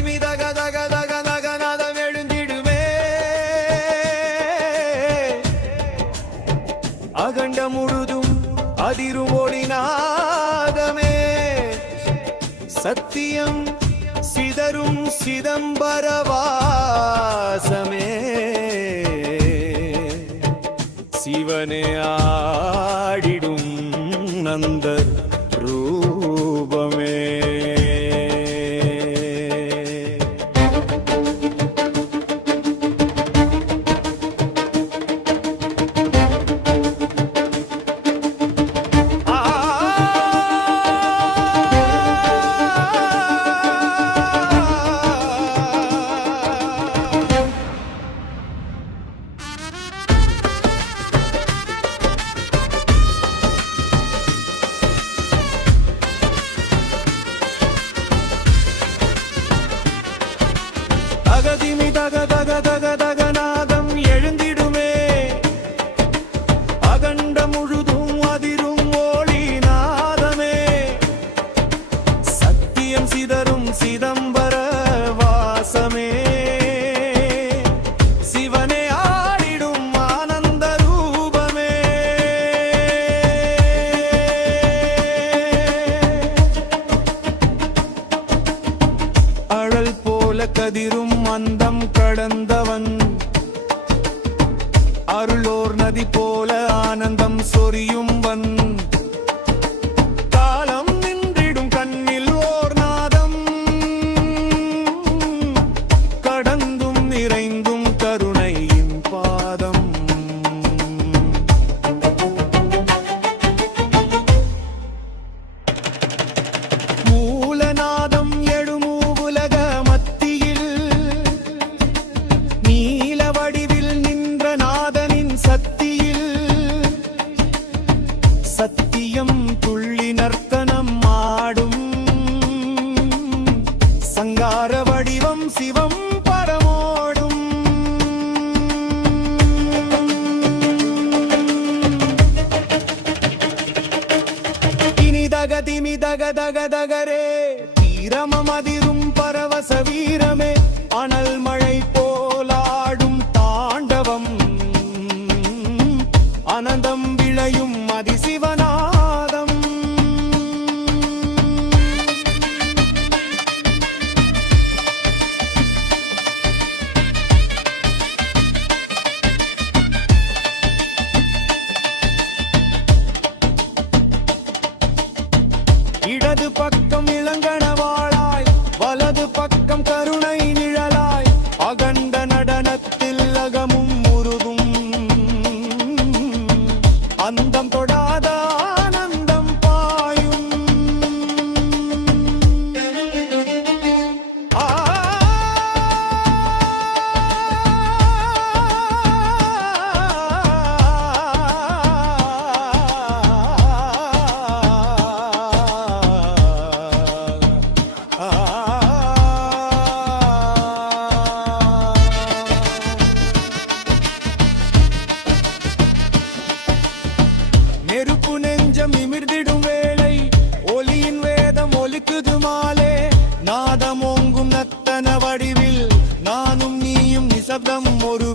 திமி தக தக தக தக நாதம் எழுந்திடுமே. அகண்ட முழுதும் அதிரும் ஒளிநாதமே சத்தியம் சிதறும் சிதம்பரவாசமே சிவனே ஆடிடும் நந்த ரூ அகண்ட முழுதும் அதிரும் ஓளி நாதமே. சத்தியம் சிதறும் சிதம்பர வாசமே. சிவனே ஆடிடும் ஆனந்த ரூபமே. அழல் போல கதிரும் அந்தம் கடந்தவன். அருளோர் நதி போல ஆனந்தம் சொரியும் வன் திமி தக தக நாதமோங்கும் நத்தன வடிவில் நானும் நீயும் நிசப்தம் ஒரு